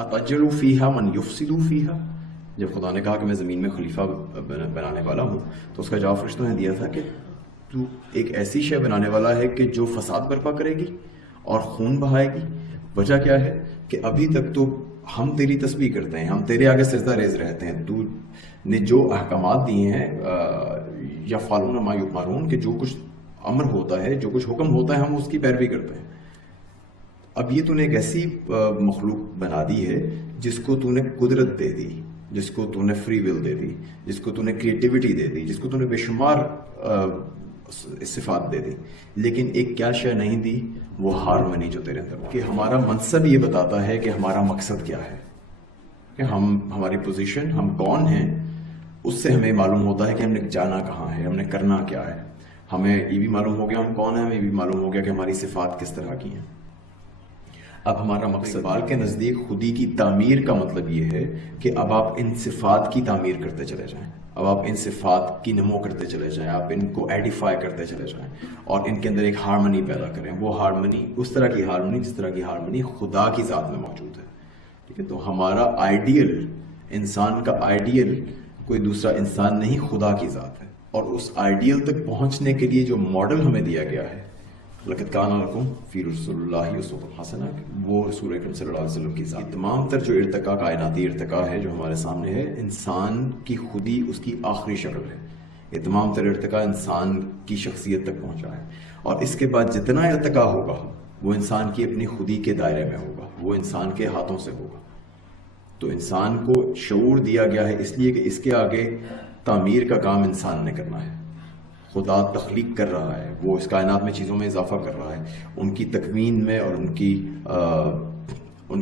اتجلو فیہا من یفسدو فیہا، جب خدا نے کہا کہ میں زمین میں خلیفہ بنانے والا ہوں تو اس کا جواب فرشتوں نے دیا تھا کہ تو ایک ایسی شے بنانے والا ہے کہ جو فساد برپا کرے گی اور خون بہائے گی. وجہ کیا ہے کہ ابھی تک تو ہم تیری تسبیح کرتے ہیں، ہم تیرے آگے سجدہ ریز رہتے ہیں، تو نے جو احکامات دیے ہیں یا فالون ما یؤمرون، کہ جو کچھ امر ہوتا ہے، جو کچھ حکم ہوتا ہے، ہم اس کی پیروی کرتے ہیں. اب یہ تو نے ایک ایسی مخلوق بنا دی ہے جس کو تو نے قدرت دے دی، جس کو تو نے فری ول دے دی، جس کو تو نے کریٹیوٹی دے دی، جس کو تو نے بے شمار صفات دے دی، لیکن ایک کیا شے نہیں دی، وہ ہارمنی جو تیرے اندر. کہ ہمارا منصب یہ بتاتا ہے کہ ہمارا مقصد کیا ہے، کہ ہماری پوزیشن، ہم کون ہیں، اس سے ہمیں معلوم ہوتا ہے کہ ہم نے جانا کہاں ہے، ہم نے کرنا کیا ہے. ہمیں یہ بھی معلوم ہو گیا ہم کون ہیں، ہمیں یہ بھی معلوم ہو گیا کہ ہماری صفات کس طرح کی ہیں. اب ہمارا مقصد بال کے نزدیک خودی کی تعمیر کا مطلب یہ ہے کہ اب آپ ان صفات کی تعمیر کرتے چلے جائیں، اب آپ ان صفات کی نمو کرتے چلے جائیں، آپ ان کو ایڈیفائی کرتے چلے جائیں اور ان کے اندر ایک ہارمنی پیدا کریں. وہ ہارمنی اس طرح کی ہارمنی جس طرح کی ہارمنی خدا کی ذات میں موجود ہے. ٹھیک ہے، تو ہمارا آئیڈیل، انسان کا آئیڈیل کوئی دوسرا انسان نہیں، خدا کی ذات ہے. اور اس آئیڈیل تک پہنچنے کے لیے جو ماڈل ہمیں دیا گیا ہے، لقد کان لکم فی رسول اللہ اسوۃ حسنہ، وہ رسول اکرم صلی اللہ علیہ وسلم کی ذات. تمام تر جو ارتقاء، کائناتی ارتقاء ہے جو ہمارے سامنے ہے، انسان کی خودی اس کی آخری شکل ہے. یہ تمام تر ارتقاء انسان کی شخصیت تک پہنچا ہے، اور اس کے بعد جتنا ارتقاء ہوگا وہ انسان کی اپنی خودی کے دائرے میں ہوگا، وہ انسان کے ہاتھوں سے ہوگا. تو انسان کو شعور دیا گیا ہے اس لیے کہ اس کے آگے تعمیر کا کام انسان نے کرنا ہے. خدا تخلیق کر رہا ہے، وہ اس کائنات میں چیزوں میں اضافہ کر رہا ہے، ان کی تکوین میں اور ان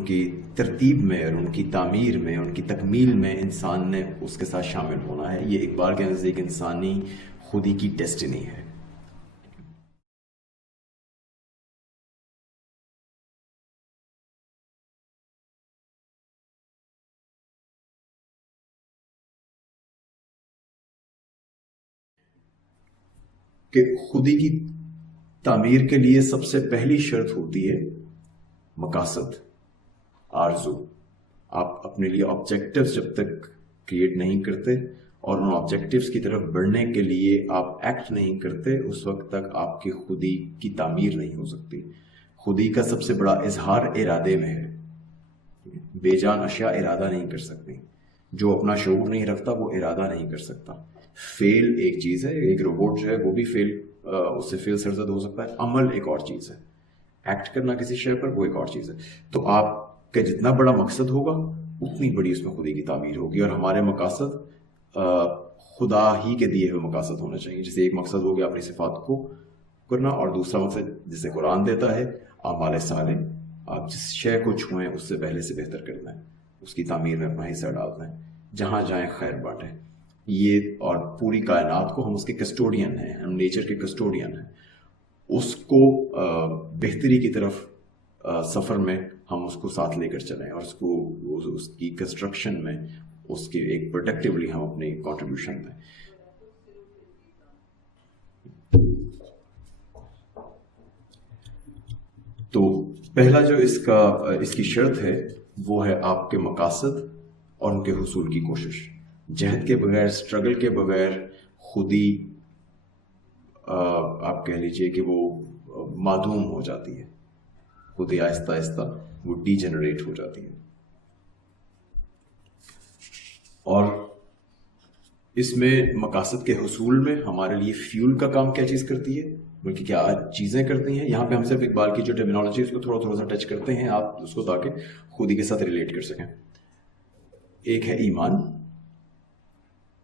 کی ترتیب میں اور ان کی تعمیر میں، ان کی تکمیل میں انسان نے اس کے ساتھ شامل ہونا ہے. یہ اقبال کے نزدیک انسانی خودی کی ڈیسٹنی ہے. کہ خودی کی تعمیر کے لیے سب سے پہلی شرط ہوتی ہے مقاصد، آرزو. آپ اپنے لیے آبجیکٹیوز جب تک کریٹ نہیں کرتے اور ان آبجیکٹیوز کی طرف بڑھنے کے لیے آپ ایکٹ نہیں کرتے، اس وقت تک آپ کی خودی کی تعمیر نہیں ہو سکتی. خودی کا سب سے بڑا اظہار ارادے میں ہے. بے جان اشیاء ارادہ نہیں کر سکتی. جو اپنا شعور نہیں رکھتا وہ ارادہ نہیں کر سکتا. فیل ایک چیز ہے، ایک روبوٹ جو ہے وہ بھی فیل، اس سے فیل سرزد ہو سکتا ہے. عمل ایک اور چیز ہے، ایکٹ کرنا کسی شے پر وہ ایک اور چیز ہے. تو آپ کا جتنا بڑا مقصد ہوگا اتنی بڑی اس میں خودی کی تعمیر ہوگی. اور ہمارے مقاصد خدا ہی کے دیے ہوئے مقاصد ہونا چاہیے. جیسے ایک مقصد ہو گیا اپنی صفات کو کرنا، اور دوسرا مقصد جسے قرآن دیتا ہے اعمال صالح، آپ جس شے کو چھوئیں اس سے پہلے سے بہتر کر دیں، اس کی تعمیر میں اپنا حصہ ڈال دیں، جہاں جائیں خیر بانٹیں. یہ اور پوری کائنات کو ہم اس کے کسٹوڈین ہیں، ہم نیچر کے کسٹوڈین ہیں. اس کو بہتری کی طرف سفر میں ہم اس کو ساتھ لے کر چلیں، اور اس کی کنسٹرکشن میں اس کی ایک پروڈکٹیولی ہم اپنی کنٹریبیوشن دیں. تو پہلا جو اس کی شرط ہے وہ ہے آپ کے مقاصد اور ان کے حصول کی کوشش. جہد کے بغیر، اسٹرگل کے بغیر خودی آپ کہہ لیجئے کہ وہ معدوم ہو جاتی ہے. خودی آہستہ آہستہ وہ ڈی جنریٹ ہو جاتی ہے. اور اس میں مقاصد کے حصول میں ہمارے لیے فیول کا کام کیا چیز کرتی ہے، بلکہ کیا چیزیں کرتی ہیں. یہاں پہ ہم صرف اقبال کی جو ٹرمینالوجی اس کو تھوڑا سا ٹچ کرتے ہیں، آپ اس کو تاکہ خودی کے ساتھ ریلیٹ کر سکیں. ایک ہے ایمان.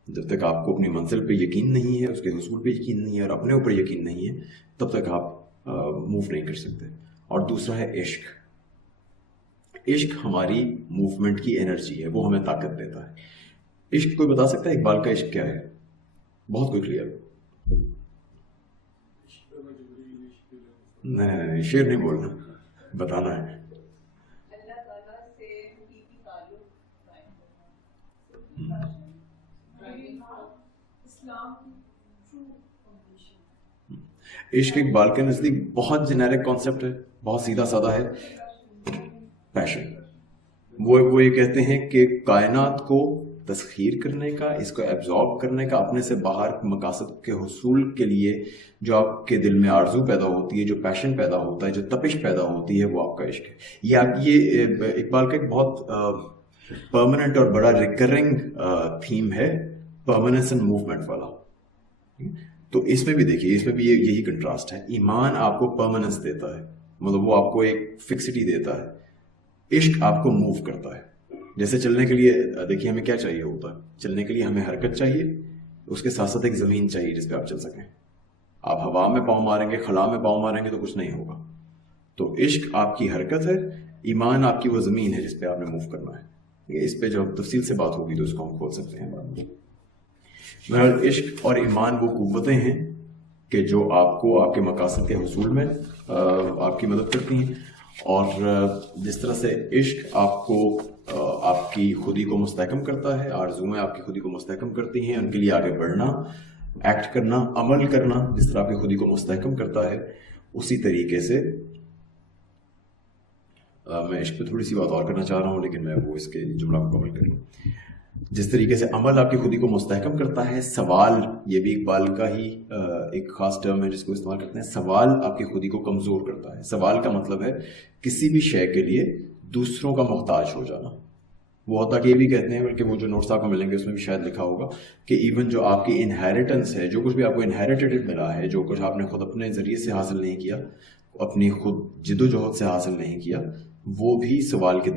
جب تک آپ کو اپنی منزل پہ یقین نہیں ہے، اس کے حصول پہ یقین نہیں ہے اور اپنے اوپر یقین نہیں ہے، تب تک آپ موو نہیں کر سکتے. اور دوسرا ہے عشق. عشق ہماری موومنٹ کی انرجی ہے، وہ ہمیں طاقت دیتا ہے. عشق کوئی بتا سکتا ہے اقبال کا عشق کیا ہے؟ بہت کوئی کلیئر. نہیں، شعر نہیں بولنا، بتانا ہے. عشق اقبال کے نزدیک بہت جنیرک کانسیپٹ ہے، بہت سیدھا سادہ ہے. پیشن، وہ یہ کہتے ہیں کہ کائنات کو تسخیر کرنے کا، اس کو ایبزارب کرنے کا، اپنے سے باہر مقاصد کے حصول کے لیے جو آپ کے دل میں آرزو پیدا ہوتی ہے، جو پیشن پیدا ہوتا ہے، جو تپش پیدا ہوتی ہے، وہ آپ کا عشق ہے. یہ اقبال کا ایک بہت پرماننٹ اور بڑا ریکرنگ تھیم ہے، پرماننس اینڈ موومنٹ والا. تو اس میں بھی دیکھیے، اس میں بھی یہی کنٹراسٹ ہے. ایمان آپ کو پرماننس دیتا ہے، مطلب وہ آپ کو ایک فکسٹی دیتا ہے. عشق آپ کو موو کرتا ہے. جیسے چلنے کے لیے دیکھیے ہمیں کیا چاہیے ہوتا ہے، چلنے کے لیے ہمیں حرکت چاہیے، اس کے ساتھ ساتھ ایک زمین چاہیے جس پہ آپ چل سکیں. آپ ہوا میں پاؤں ماریں گے، خلا میں پاؤں ماریں گے تو کچھ نہیں ہوگا. تو عشق آپ کی حرکت ہے، ایمان آپ کی وہ زمین ہے جس پہ آپ نے موو کرنا ہے. اس پہ جب تفصیل سے بات ہوگی تو اس کو ہم کھول سکتے ہیں بعد میں. بہرحال عشق اور ایمان وہ قوتیں ہیں کہ جو آپ کو آپ کے مقاصد کے حصول میں آپ کی مدد کرتی ہیں. اور جس طرح سے عشق آپ کو آپ کی خودی کو مستحکم کرتا ہے، آرزوئیں آپ کی خودی کو مستحکم کرتی ہیں، ان کے لیے آگے بڑھنا، ایکٹ کرنا، عمل کرنا جس طرح آپ کی خودی کو مستحکم کرتا ہے، اسی طریقے سے میں عشق پہ تھوڑی سی بات اور کرنا چاہ رہا ہوں لیکن میں وہ اس کے جملہ مکمل کر لوں. جس طریقے سے عمل آپ کی خودی کو مستحکم کرتا ہے، سوال، یہ بھی اقبال کا ہی ایک خاص ٹرم ہے جس کو استعمال کرتے ہیں، سوال آپ کی خودی کو کمزور کرتا ہے. سوال کا مطلب ہے کسی بھی شے کے لیے دوسروں کا محتاج ہو جانا. وہ ہوتا کہ یہ بھی کہتے ہیں، بلکہ وہ جو نوٹس آپ کو ملیں گے اس میں بھی شاید لکھا ہوگا کہ ایون جو آپ کی انہیریٹنس ہے، جو کچھ بھی آپ کو انہیریٹڈ ملا ہے، جو کچھ آپ نے خود اپنے ذریعے سے حاصل نہیں کیا، اپنی خود جد و جہد سے حاصل نہیں کیا، وہ بھی سوال کے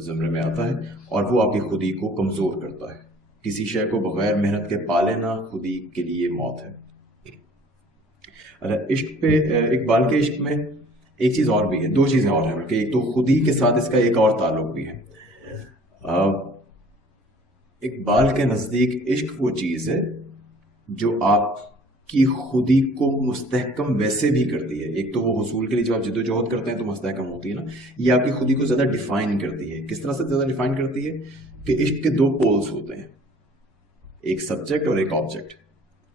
زمرے میں آتا ہے اور وہ آپ کی خودی کو کمزور کرتا ہے. کسی شے کو بغیر محنت کے پا لینا خودی کے لیے موت ہے. عشق پہ اقبال کے عشق میں ایک چیز اور بھی ہے، دو چیزیں اور ہیں بلکہ. ایک تو خودی کے ساتھ اس کا ایک اور تعلق بھی ہے. اقبال کے نزدیک عشق وہ چیز ہے جو آپ کی خودی کو مستحکم ویسے بھی کرتی ہے. ایک تو وہ حصول کے لیے جو آپ جد و جہد کرتے ہیں تو مستحکم ہوتی ہے نا، یہ آپ کی خودی کو زیادہ ڈیفائن کرتی ہے. کس طرح سے زیادہ ڈیفائن کرتی ہے کہ عشق کے دو پولز ہوتے ہیں، ایک سبجیکٹ اور ایک آبجیکٹ.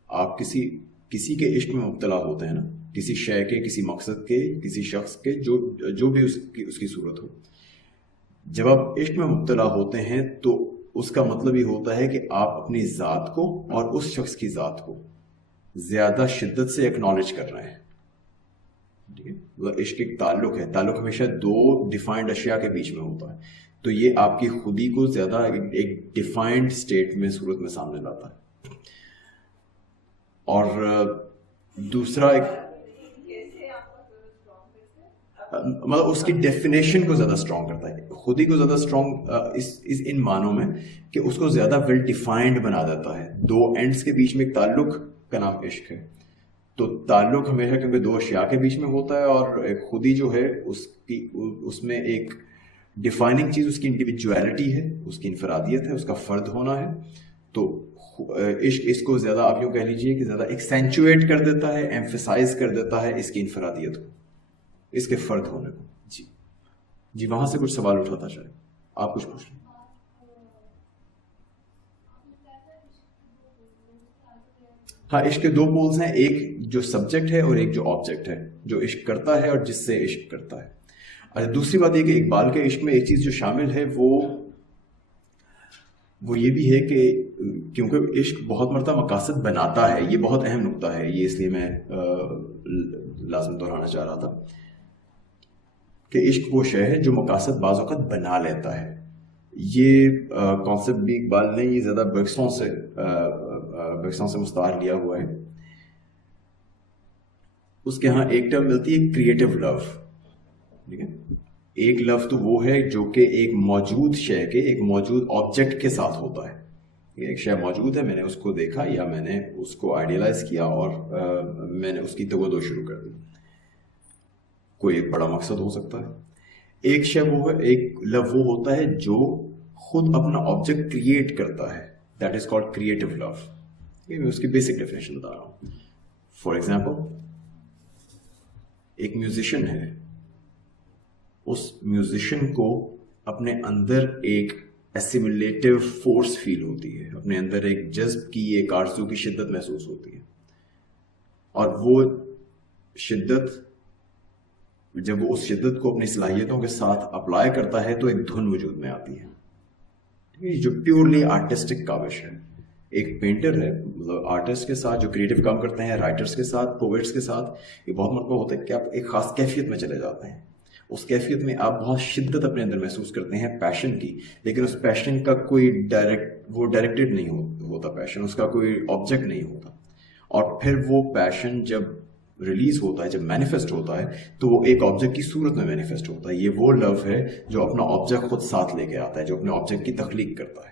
آپ کسی کے عشق میں مبتلا ہوتے ہیں نا، کسی شے کے، کسی مقصد کے، کسی شخص کے، جو بھی اس کی صورت ہو. جب آپ عشق میں مبتلا ہوتے ہیں تو اس کا مطلب یہ ہوتا ہے کہ آپ اپنی ذات کو اور اس شخص کی ذات کو زیادہ شدت سے ایکنالج کر رہے ہیں. ٹھیک ہے، عشق ایک تعلق ہے، تعلق ہمیشہ دو ڈیفائنڈ اشیاء کے بیچ میں ہوتا ہے. تو یہ آپ کی خودی کو زیادہ ایک ڈیفائنڈ اسٹیٹ میں، صورت میں سامنے لاتا ہے. اور دوسرا ایک مطلب اس کی ڈیفینیشن کو زیادہ اسٹرانگ کرتا ہے، خودی کو زیادہ اسٹرانگ ان معنوں میں کہ اس کو زیادہ ویل ڈیفائنڈ بنا دیتا ہے. دو اینڈز کے بیچ میں ایک تعلق کا نام عشق ہے. تو تعلق ہمیشہ کیونکہ دو اشیاء کے بیچ میں ہوتا ہے، اور ایک خودی جو ہے اس میں ایک ڈیفائننگ چیز اس کی انڈیویجویلٹی ہے، اس کی انفرادیت ہے، اس کا فرد ہونا ہے. تو عشق اس کو زیادہ آپ یوں کہہ لیجئے کہ زیادہ ایکسینچویٹ کر دیتا ہے، ایمفیسائز کر دیتا ہے اس کی انفرادیت کو، اس کے فرد ہونے کو. جی وہاں سے کچھ سوال اٹھاتا چاہے آپ کچھ پوچھ لیں. ہاں، عشق کے دو پولز ہیں، ایک جو سبجیکٹ ہے اور ایک جو آبجیکٹ ہے، جو عشق کرتا ہے اور جس سے عشق کرتا ہے. اچھا، دوسری بات یہ کہ اقبال کے عشق میں ایک چیز جو شامل ہے وہ یہ بھی ہے کہ کیونکہ عشق بہت مرتبہ مقاصد بناتا ہے. یہ بہت اہم نقطہ ہے، یہ اس لیے میں لازم دہرانا چاہ رہا تھا کہ عشق وہ شے ہے جو مقاصد بعض اوقات بنا لیتا ہے. یہ کانسیپٹ بھی اقبال نے یہ زیادہ برکسوں سے مستعار لیا ہوا ہے. اس کے ہاں ایک ٹرم ملتی ہے کریٹو لو. ٹھیک ہے، ایک لو تو وہ ہے جو کہ ایک موجود شے کے، ایک موجود آبجیکٹ کے ساتھ ہوتا ہے. ایک شے موجود ہے، میں نے اس کو دیکھا یا میں نے اس کو آئیڈیلائز کیا اور میں نے اس کی توجہ شروع کر دی. کوئی ایک بڑا مقصد ہو سکتا ہے. ایک شے وہ ہے، ایک لو وہ ہوتا ہے جو خود اپنا آبجیکٹ کریٹ کرتا ہے. دیٹ از کالڈ کریٹو لو. میں اس کی بیسک ڈیفینیشن بتا رہا ہوں. فار ایگزامپل، ایک میوزیشین ہے، اس میوزیشین کو اپنے اندر ایک ایسیمولیٹو فورس فیل ہوتی ہے، اپنے اندر ایک جذب کی، ایک آرزو کی شدت محسوس ہوتی ہے، اور وہ شدت جب وہ اس شدت کو اپنی صلاحیتوں کے ساتھ اپلائی کرتا ہے تو ایک دھن وجود میں آتی ہے جو پیورلی آرٹسٹک کاوش ہے. ایک پینٹر ہے, مطلب آرٹسٹ کے ساتھ جو کریٹو کام کرتے ہیں, رائٹرس کے ساتھ, پویٹس کے ساتھ, یہ بہت مرتبہ ہوتا ہے کہ آپ ایک خاص کیفیت میں چلے جاتے ہیں. اس کیفیت میں آپ بہت شدت اپنے اندر محسوس کرتے ہیں پیشن کی, لیکن اس پیشن کا کوئی ڈائریکٹڈ نہیں ہوتا پیشن, اس کا کوئی آبجیکٹ نہیں ہوتا. اور پھر وہ پیشن جب ریلیز ہوتا ہے, جب مینیفیسٹ ہوتا ہے, تو وہ ایک آبجیکٹ کی صورت میں مینیفیسٹ ہوتا ہے. یہ وہ لو ہے جو اپنا آبجیکٹ خود ساتھ لے کے آتا ہے, جو اپنے آبجیکٹ کی تخلیق کرتا ہے.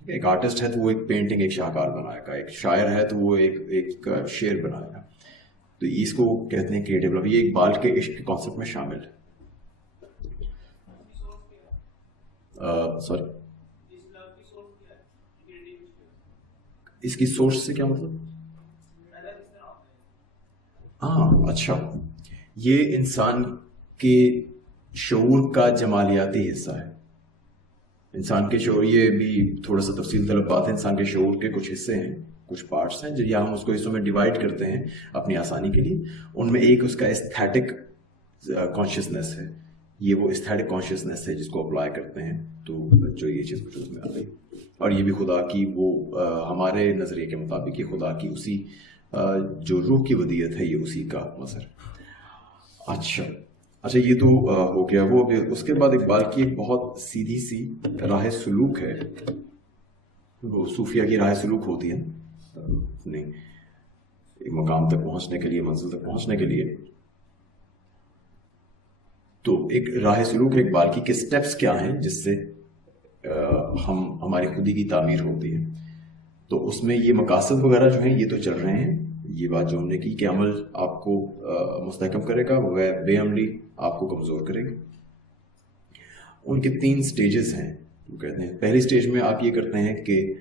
ایک آرٹسٹ ہے تو وہ ایک پینٹنگ, ایک شاہکار بنائے گا. ایک شاعر ہے تو وہ ایک شعر بنائے گا. تو اس کو کہتے ہیں کریٹو لو. یہ اقبال کے عشق کے کانسیپٹ میں شامل ہے. سوری, اس کی سورس سے کیا مطلب؟ ہاں اچھا, یہ انسان کے شعور کا جمالیاتی حصہ ہے. انسان کے شعور, یہ بھی تھوڑا سا تفصیل طلب بات ہے, انسان کے شعور کے کچھ حصے ہیں, کچھ پارٹس ہیں, یا ہم اس کو حصوں میں ڈیوائڈ کرتے ہیں اپنی آسانی کے لیے. ان میں ایک اس کا ایستھیٹک کانشیسنیس ہے. یہ وہ ایستھیٹک کانشیسنیس ہے جس کو اپلائی کرتے ہیں تو جو یہ چیز وجود میں آ گئی. اور یہ بھی خدا کی وہ ہمارے نظریے کے مطابق یہ خدا کی اسی جو روح کی ودیت ہے, یہ اسی کا مظہر. اچھا, یہ تو ہو گیا وہ. اس کے بعد اقبال کی ایک بہت سیدھی سی راہ سلوک ہے, وہ صوفیہ کی راہ سلوک ہوتی ہے اپنے ایک مقام تک پہنچنے کے لیے, منزل تک پہنچنے کے لیے. تو ایک راہ سلوک ہے اقبال کی کہ سٹیپس کیا ہیں جس سے ہماری خودی کی تعمیر ہوتی ہے. تو اس میں یہ مقاصد وغیرہ جو ہیں یہ تو چل رہے ہیں. یہ بات جو ہم نے کی کہ عمل آپ کو مستحکم کرے گا, بے عملی آپ کو کمزور کرے گا. ان کے 3 سٹیجز ہیں وہ کہتے ہیں. پہلی سٹیج میں آپ یہ کرتے ہیں کہ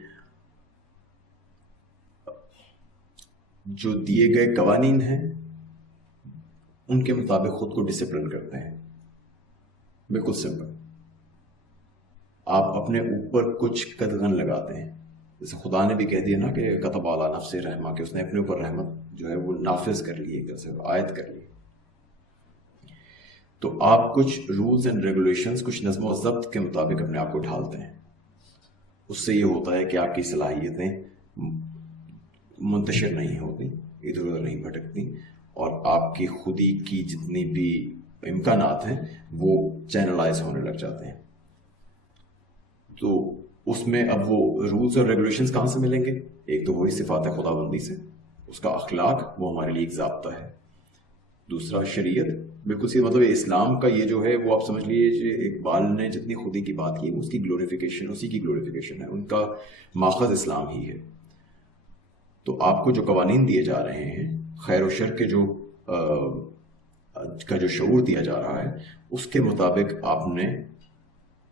جو دیے گئے قوانین ہیں ان کے مطابق خود کو ڈسپلن کرتے ہیں. بالکل سمپل. آپ اپنے اوپر کچھ قدغن لگاتے ہیں, جیسے خدا نے بھی کہہ دیا نا کہ کتب اعلیٰ نفس رحمہ, کہ اس نے اپنے اوپر رحمت جو ہے وہ نافذ کر لی, ایک طرح سے عائد کر لی. تو آپ کچھ رولز اینڈ ریگولیشنز, کچھ نظم و ضبط کے مطابق اپنے آپ کو ڈھالتے ہیں. اس سے یہ ہوتا ہے کہ آپ کی صلاحیتیں منتشر نہیں ہوتی, ادھر ادھر نہیں بھٹکتی, اور آپ کی خودی کی جتنی بھی امکانات ہیں وہ چینلائز ہونے لگ جاتے ہیں. تو اس میں اب وہ رولز اور ریگولیشنز کہاں سے ملیں گے؟ ایک تو وہی صفات خدا بندی سے, اس کا اخلاق وہ ہمارے لیے ایک ضابطہ ہے. دوسرا شریعت, بالکل سی مطلب اسلام کا یہ جو ہے وہ آپ سمجھ لیجیے اقبال نے جتنی خودی کی بات کی اس کی گلوریفیکیشن, اسی کی گلوریفیکیشن ہے. ان کا ماخذ اسلام ہی ہے. تو آپ کو جو قوانین دیے جا رہے ہیں, خیر و شر کے جو شعور دیا جا رہا ہے, اس کے مطابق آپ نے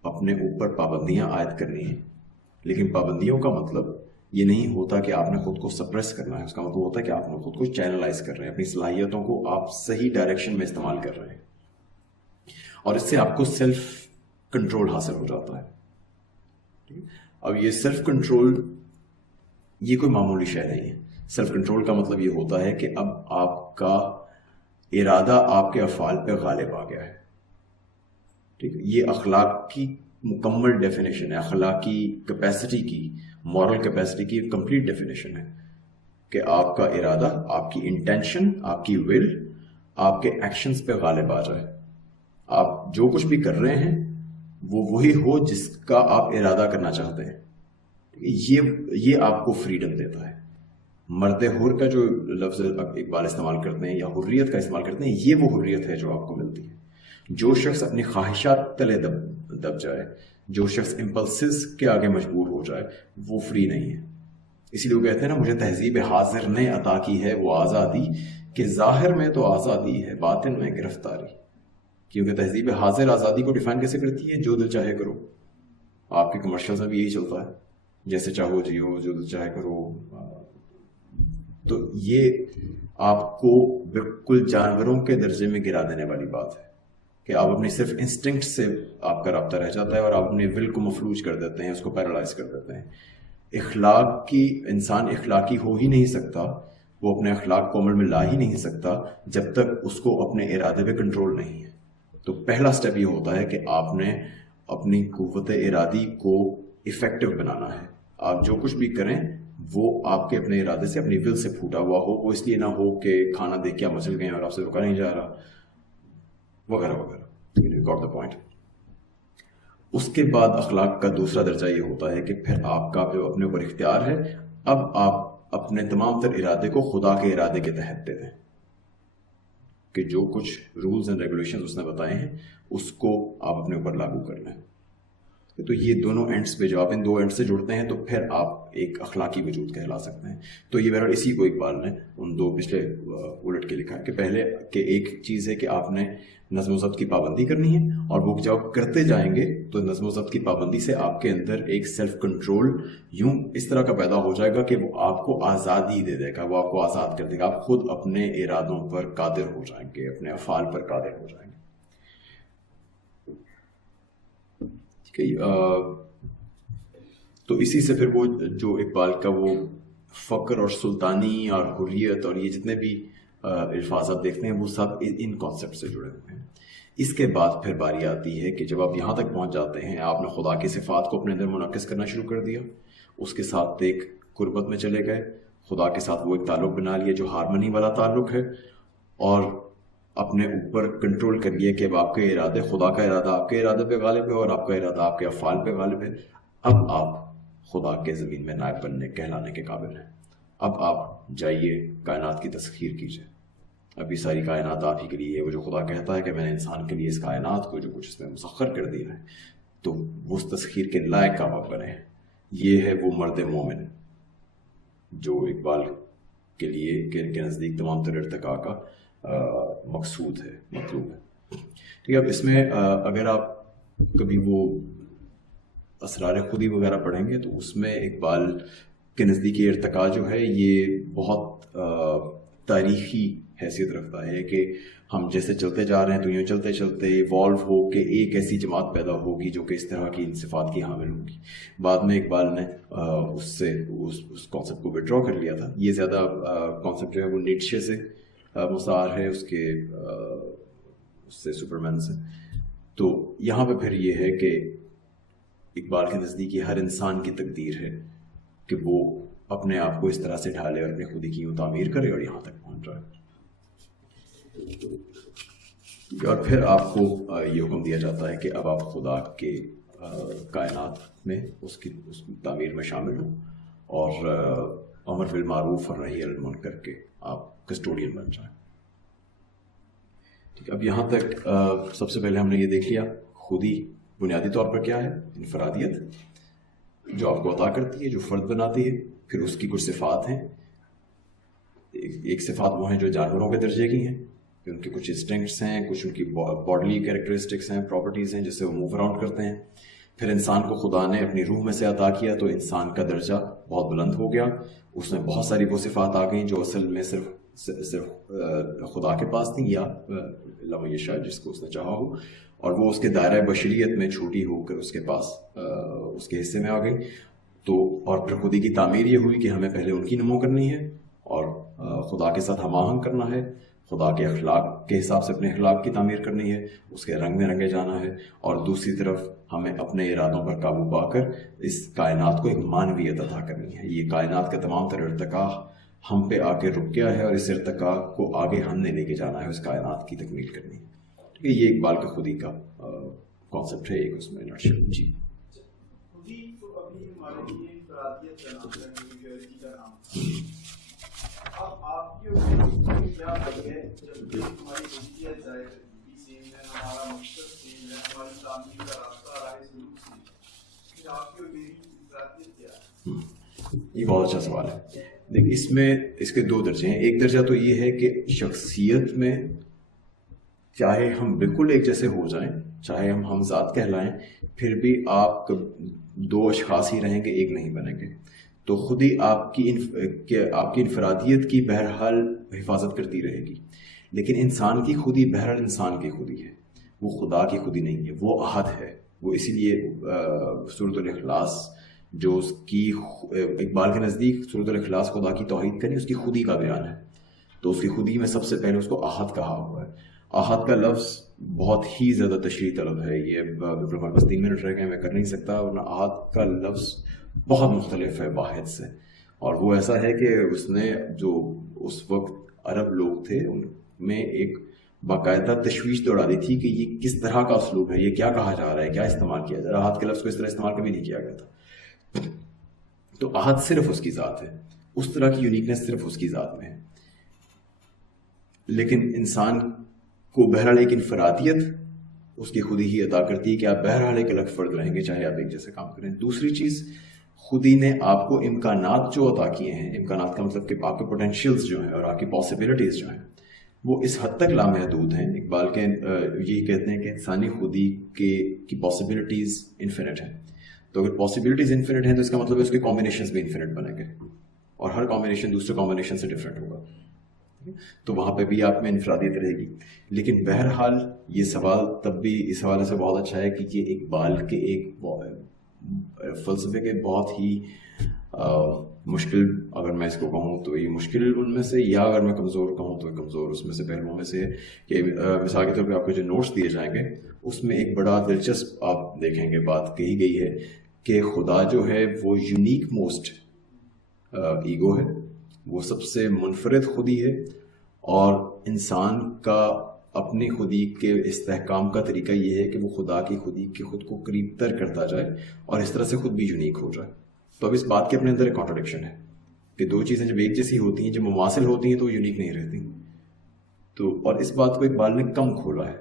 اپنے اوپر پابندیاں عائد کرنی ہیں. لیکن پابندیوں کا مطلب یہ نہیں ہوتا کہ آپ نے خود کو سپریس کرنا ہے. اس کا مطلب ہوتا ہے کہ آپ نے خود کو چینلائز کر رہے ہیں, اپنی صلاحیتوں کو آپ صحیح ڈائریکشن میں استعمال کر رہے ہیں, اور اس سے آپ کو سیلف کنٹرول حاصل ہو جاتا ہے. اب یہ سیلف کنٹرول یہ کوئی معمولی شے نہیں ہے. سیلف کنٹرول کا مطلب یہ ہوتا ہے کہ اب آپ کا ارادہ آپ کے افعال پہ غالب آ گیا ہے. ٹھیک ہے, یہ اخلاق کی مکمل ڈیفینیشن ہے, اخلاقی کیپیسٹی کی, مورل کیپیسٹی کی کمپلیٹ ڈیفینیشن ہے کہ آپ کا ارادہ, آپ کی انٹینشن, آپ کی ول آپ کے ایکشنز پہ غالب آ جائے. آپ جو کچھ بھی کر رہے ہیں وہ وہی ہو جس کا آپ ارادہ کرنا چاہتے ہیں. یہ آپ کو فریڈم دیتا ہے. مرد حر کا جو لفظ اقبال استعمال کرتے ہیں یا حریت کا استعمال کرتے ہیں, یہ وہ حریت ہے جو آپ کو ملتی ہے. جو شخص اپنی خواہشات تلے دب جائے, جو شخص امپلسز کے آگے مجبور ہو جائے, وہ فری نہیں ہے. اسی لیے وہ کہتے ہیں نا, مجھے تہذیب حاضر نے عطا کی ہے وہ آزادی, کہ ظاہر میں تو آزادی ہے باطن میں گرفتاری. کیونکہ تہذیب حاضر آزادی کو ڈیفائن کیسے کرتی ہے؟ جو دل چاہے کرو. آپ کے کمرشلز میں بھی یہی چلتا ہے, جیسے چاہو جیو, جو دل چاہے کرو. تو یہ آپ کو بالکل جانوروں کے درجے میں گرا دینے والی بات ہے کہ آپ اپنی صرف انسٹنکٹ سے آپ کا رابطہ رہ جاتا ہے, اور آپ اپنے ول کو مفلوج کر دیتے ہیں, اس کو پیرالائز کر دیتے ہیں. انسان اخلاقی ہو ہی نہیں سکتا وہ اپنے اخلاق کو عمل میں لا ہی نہیں سکتا جب تک اس کو اپنے ارادے پہ کنٹرول نہیں ہے. تو پہلا سٹیپ یہ ہوتا ہے کہ آپ نے اپنی قوت ارادی کو افیکٹو بنانا ہے. آپ جو کچھ بھی کریں وہ آپ کے اپنے ارادے سے، اپنی ول سے پھوٹا ہوا ہو. وہ اس لیے نہ ہو کہ کھانا دیکھ کے آپ مچل گئے اور آپ سے رکا نہیں جا رہا، وغیرہ وغیرہ. Got the point. اس کے بعد اخلاق کا دوسرا درجہ یہ ہوتا ہے کہ پھر آپ کا جو اپنے اوپر اختیار ہے، اب آپ اپنے تمام تر ارادے کو خدا کے ارادے کے تحت دے دیں کہ جو کچھ رولز اینڈ ریگولیشن اس نے بتائے ہیں اس کو آپ اپنے اوپر لاگو کر لیں. تو یہ دونوں اینڈس پہ، جو آپ ان دو اینڈ سے جڑتے ہیں تو پھر آپ ایک اخلاقی وجود کہلا سکتے ہیں. تو یہ بہرحال اسی کو اقبال نے ان دو پچھلے الٹ کے لکھا ہے کہ پہلے کہ ایک چیز ہے کہ آپ نے نظم و ضبط کی پابندی کرنی ہے، اور وہ جب کرتے جائیں گے تو نظم و ضبط کی پابندی سے آپ کے اندر ایک سیلف کنٹرول یوں اس طرح کا پیدا ہو جائے گا کہ وہ آپ کو آزادی دے دے گا، وہ آپ کو آزاد کر دے گا. آپ خود اپنے ارادوں پر قادر ہو جائیں گے، اپنے افعال پر قادر ہو جائیں گے. تو اسی سے پھر وہ جو اقبال کا وہ فقر اور سلطانی اور حریت اور یہ جتنے بھی الفاظات دیکھتے ہیں وہ سب ان کانسیپٹ سے جڑے ہوئے ہیں. اس کے بعد پھر باری آتی ہے کہ جب آپ یہاں تک پہنچ جاتے ہیں، آپ نے خدا کی صفات کو اپنے اندر منعکس کرنا شروع کر دیا، اس کے ساتھ ایک قربت میں چلے گئے، خدا کے ساتھ وہ ایک تعلق بنا لیا جو ہارمنی والا تعلق ہے، اور اپنے اوپر کنٹرول کر لیا کہ اب آپ کے ارادے، خدا کا ارادہ آپ کے ارادے پہ غالب ہے اور آپ کا ارادہ آپ کے افعال پہ غالب ہے. اب آپ خدا کے زمین میں نائب بننے، کہلانے کے قابل ہیں. اب آپ جائیے کائنات کی تسخیر کیجیے. ابھی ساری کائنات آپ ہی کے لیے ہے. وہ جو خدا کہتا ہے کہ میں نے انسان کے لیے اس کائنات کو جو کچھ اس میں مسخر کر دیا ہے، تو وہ اس تسخیر کے لائق کا آپ بنے. یہ ہے وہ مرد مومن جو اقبال کے لیے کے نزدیک تمام تر ارتقاء کا مقصود ہے، مطلوب ہے. ٹھیک ہے. اب اس میں اگر آپ کبھی وہ اسرار خودی وغیرہ پڑھیں گے تو اس میں اقبال کے نزدیک ارتقاء جو ہے یہ بہت تاریخی حیثیت رکھتا ہے کہ ہم جیسے چلتے جا رہے ہیں تو یوں چلتے چلتے ایوالو ہو کے ایک ایسی جماعت پیدا ہوگی جو کہ اس طرح کی ان صفات کی حامل ہوگی. بعد میں اقبال نے اس سے اس کانسیپٹ کو وڈرا کر لیا تھا. یہ زیادہ کانسیپٹ جو ہے وہ نیٹشے سے مستعار ہے، اس سے سپرمین سے. تو یہاں پہ پھر یہ ہے کہ اقبال کے نزدیک یہ ہر انسان کی تقدیر ہے کہ وہ اپنے آپ کو اس طرح سے ڈھالے اور اپنی خودی کی یوں تعمیر کرے اور یہاں تک پہنچ رہا ہے. اور پھر آپ کو یہ حکم دیا جاتا ہے کہ اب آپ خدا کے کائنات میں اس کی تعمیر میں شامل ہوں اور امر بالمعروف اور نہی عن المنکر کے آپ کسٹوڈین بن جائیں. ٹھیک. اب یہاں تک سب سے پہلے ہم نے یہ دیکھ لیا خودی بنیادی طور پر کیا ہے، انفرادیت جو آپ کو عطا کرتی ہے، جو فرد بناتی ہے. پھر اس کی کچھ صفات ہیں. ایک صفات وہ ہیں جو جانوروں کے درجے کی ہیں، ان کے کچھ انسٹنکٹس ہیں، کچھ ان کی باڈلی کیریکٹرسٹکس ہیں، پراپرٹیز ہیں جس سے وہ موو اراؤنڈ کرتے ہیں. پھر انسان کو خدا نے اپنی روح میں سے عطا کیا تو انسان کا درجہ بہت بلند ہو گیا. اس میں بہت ساری وہ صفات آ گئیں جو اصل میں صرف خدا کے پاس تھیں، یا لم یشاء جس کو اس نے چاہا ہو، اور وہ اس کے دائرہ بشریت میں چھوٹی ہو کر اس کے پاس اس کے حصے میں آ گئی. تو اور پھر خودی کی تعمیر یہ ہوئی کہ ہمیں پہلے ان کی نمو کرنی ہے اور خدا کے ساتھ ہم آہنگ کرنا ہے، خدا کے اخلاق کے حساب سے اپنے اخلاق کی تعمیر کرنی ہے، اس کے رنگ میں رنگے جانا ہے، اور دوسری طرف ہمیں اپنے ارادوں پر قابو پا کر اس کائنات کو ایک معنویت عطا کرنی ہے. یہ کائنات کا تمام تر ارتقاء ہم پہ آ کے رک گیا ہے اور اس ارتقاء کو آگے ہم نے لے کے جانا ہے، اس کائنات کی تکمیل کرنی ہے. یہ اقبال کا خودی کا کانسیپٹ ہے ایک اس میں نٹشل. جی یہ بہت اچھا سوال ہے. دیکھ اس میں اس کے دو درجے ہیں. ایک درجہ تو یہ ہے کہ شخصیت میں چاہے ہم بالکل ایک جیسے ہو جائیں، چاہے ہم ذات کہلائیں، پھر بھی آپ دو اشخاص ہی رہیں گے، ایک نہیں بنیں گے. تو خود ہی آپ کی انفرادیت کی بہرحال حفاظت کرتی رہے گی. لیکن انسان کی خودی بہرحال انسان کی خودی ہے، وہ خدا کی خودی نہیں ہے، وہ احد ہے. وہ اسی لیے سورۃ الاخلاص جو اس کی اقبال کے نزدیک سورۃ الاخلاص خدا کی توحید کا نہیں، اس کی خودی کا بیان ہے. تو اس کی خودی میں سب سے پہلے اس کو احد کہا ہوا ہے. احد کا لفظ بہت ہی زیادہ تشریح طلب ہے. یہ ہمارے پاس 3 منٹ رہ گئے، میں کر نہیں سکتا. ورنہ احد کا لفظ بہت مختلف ہے واحد سے، اور وہ ایسا ہے کہ اس نے جو اس وقت عرب لوگ تھے ان میں ایک باقاعدہ تشویش دوڑا دی تھی کہ یہ کس طرح کا اسلوب ہے، یہ کیا کہا جا رہا ہے، کیا استعمال کیا جا رہا ہے. احد کے لفظ کو اس طرح استعمال کبھی نہیں کیا گیا تھا. تو احد صرف اس کی ذات ہے، اس طرح کی یونیکنیس صرف اس کی ذات میں ہے. لیکن انسان کو بہرحال ایک انفرادیت اس کی خودی ہی عطا کرتی ہے کہ آپ بہرحال ایک الگ فرد رہیں گے چاہے آپ ایک جیسے کام کریں. دوسری چیز، خودی نے آپ کو امکانات جو عطا کیے ہیں، امکانات کا مطلب کہ آپ کے پوٹینشیلز جو ہیں اور آپ کی پاسبلٹیز جو ہیں وہ اس حد تک لامحدود ہیں. اقبال کے یہی کہتے ہیں کہ انسانی خودی کی پاسبلٹیز انفینٹ ہیں. تو اگر پاسبلٹیز انفینٹ ہیں تو اس کا مطلب ہے اس کے کمبینیشنز بھی انفینٹ بنیں گے، اور ہر کمبینیشن دوسرے کمبینیشن سے ڈفرینٹ ہوگا. تو وہاں پہ بھی آپ میں انفرادیت رہے گی. لیکن بہرحال یہ سوال تب بھی اس حوالے سے بہت اچھا ہے کہ یہ اقبال کے ایک فلسفے کے بہت ہی مشکل، اگر میں اس کو کہوں تو یہ مشکل ان میں سے، یا اگر میں کمزور کہوں تو کمزور اس میں سے پہلوؤں میں سے ہے کہ مثال کے طور پہ آپ کو جو نوٹس دیے جائیں گے اس میں ایک بڑا دلچسپ آپ دیکھیں گے بات کہی گئی ہے کہ خدا جو ہے وہ یونیک موسٹ ایگو ہے، وہ سب سے منفرد خودی ہے، اور انسان کا اپنی خودی کے استحکام کا طریقہ یہ ہے کہ وہ خدا کی خودی کے خود کو قریب تر کرتا جائے اور اس طرح سے خود بھی یونیک ہو جائے. تو اب اس بات کے اپنے اندر ایک کانٹرڈکشن ہے کہ دو چیزیں جب ایک جیسی ہوتی ہیں، جب مماثل ہوتی ہیں تو وہ یونیک نہیں رہتی. تو اور اس بات کو اقبال نے کم کھولا ہے.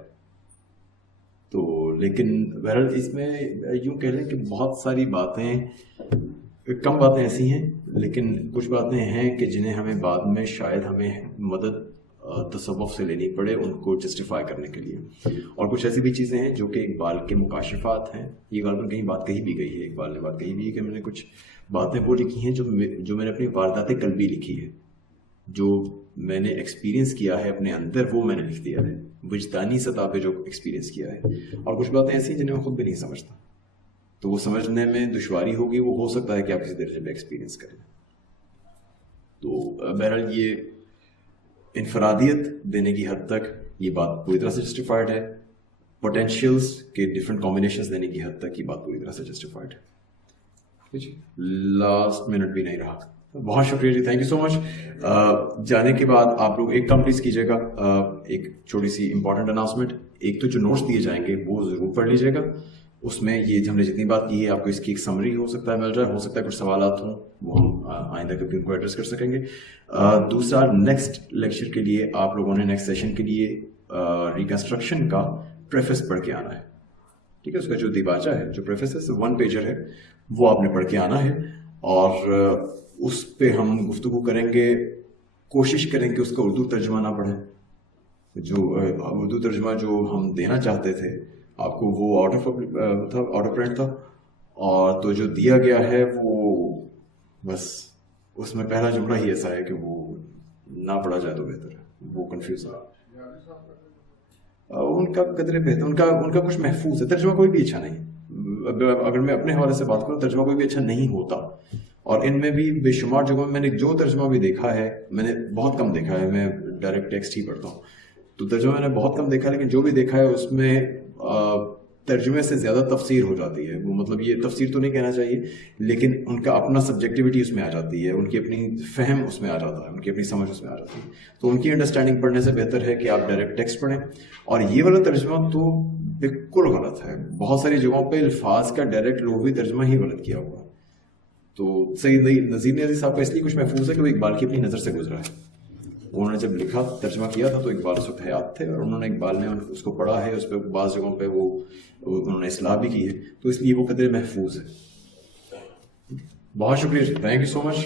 تو لیکن بہرحال اس میں یوں کہہ لیں کہ بہت ساری باتیں، کم باتیں ایسی ہیں لیکن کچھ باتیں ہیں کہ جنہیں ہمیں بعد میں شاید ہمیں مدد تصوف سے لینی پڑے ان کو جسٹیفائی کرنے کے لیے. اور کچھ ایسی بھی چیزیں ہیں جو کہ اقبال کے مکاشفات ہیں. یہ غالباً کہیں بات کہی بھی گئی ہے، اقبال نے بات کہی بھی ہے کہ میں نے کچھ باتیں وہ لکھی ہیں جو میں نے اپنی واردات قلبی لکھی ہے، جو میں نے ایکسپیرینس کیا ہے اپنے اندر، وہ میں نے لکھ دیا ہے وجدانی سطح پہ جو ایکسپیرینس کیا ہے. اور کچھ باتیں ایسی ہیں جنہیں میں خود بھی نہیں سمجھتا، تو وہ سمجھنے میں دشواری ہوگی. وہ ہو سکتا ہے کہ آپ کسی درجے پہ ایکسپیرینس کریں. تو بہرحال یہ انفرادیت دینے کی حد تک یہ بات پوری طرح سے جسٹیفائڈ ہے. پوٹینشیلز کے ڈفرینٹ کمبینیشنز دینے کی حد تک یہ بات پوری طرح سے جسٹیفائڈ ہے. لاسٹ منٹ بھی نہیں رہا. بہت شکریہ جی، تھینک یو سو مچ. جانے کے بعد آپ لوگ ایک کام پلیز کیجیے گا، ایک چھوٹی سی امپورٹنٹ اناؤنسمنٹ. ایک تو جو نوٹس دیے جائیں گے وہ ضرور پڑھ لیجیے گا. اس میں یہ ہم نے جتنی بات کی ہے آپ کو اس کی ایک سمری ہو سکتا ہے مل جائے، ہو سکتا ہے کچھ سوالات ہوں وہ ہم آئندہ کبھی ان کو ایڈریس کر سکیں گے. دوسرا، نیکسٹ لیکچر کے لیے آپ لوگوں نے نیکسٹ سیشن کے لیے ریکنسٹرکشن کا پریفس پڑھ کے آنا ہے. ٹھیک ہے، اس کا جو دیباچہ ہے، جو پریفس ہے 1 پیجر ہے، وہ آپ نے پڑھ کے آنا ہے. اور اس پہ ہم گفتگو کریں گے، کوشش کریں کہ اس کا اردو ترجمہ نہ پڑھیں. جو اردو ترجمہ جو ہم دینا چاہتے تھے آپ کو وہ آؤٹ آف پرنٹ تھا، اور تو جو دیا گیا ہے وہ بس اس میں پہلا جملہ ہی ایسا ہے کہ وہ نہ پڑھا جائے تو بہتر ہے. وہ کنفیوز ہے. ان کا قدرے بہتر، ان کا کچھ محفوظ ہے. ترجمہ کوئی بھی اچھا نہیں. اگر میں اپنے حوالے سے بات کروں، ترجمہ کوئی بھی اچھا نہیں ہوتا. اور ان میں بھی بے شمار جگہوں میں نے جو ترجمہ بھی دیکھا ہے، میں نے بہت کم دیکھا ہے، میں ڈائریکٹ ٹیکسٹ ہی پڑھتا ہوں، تو ترجمہ میں نے بہت کم دیکھا ہے. لیکن جو بھی دیکھا ہے اس میں ترجمے سے زیادہ تفسیر ہو جاتی ہے. وہ مطلب یہ تفسیر تو نہیں کہنا چاہیے، لیکن ان کا اپنا سبجیکٹیوٹی اس میں آ جاتی ہے، ان کی اپنی فہم اس میں آ جاتا ہے، ان کی اپنی سمجھ اس میں آ جاتی ہے. تو ان کی انڈرسٹینڈنگ پڑھنے سے بہتر ہے کہ آپ ڈائریکٹ ٹیکسٹ پڑھیں. اور یہ والا ترجمہ تو بالکل غلط ہے. بہت ساری جگہوں پہ الفاظ کا ڈائریکٹ لغوی ترجمہ ہی غلط کیا ہوا ہے. تو سید نذیر نیازی صاحب کا اس لیے کچھ محفوظ ہے کہ وہ اقبال کی اپنی نظر سے گزرا ہے. انہوں نے جب لکھا، ترجمہ کیا تھا تو اقبال اس وقت حیات تھے، اور انہوں نے اقبال نے اس کو پڑھا ہے. اس پہ بعض جگہوں پہ وہ انہوں نے اصلاح بھی کی ہے، تو اس لیے وہ قدرے محفوظ ہے. بہت شکریہ، تھینک یو سو مچ.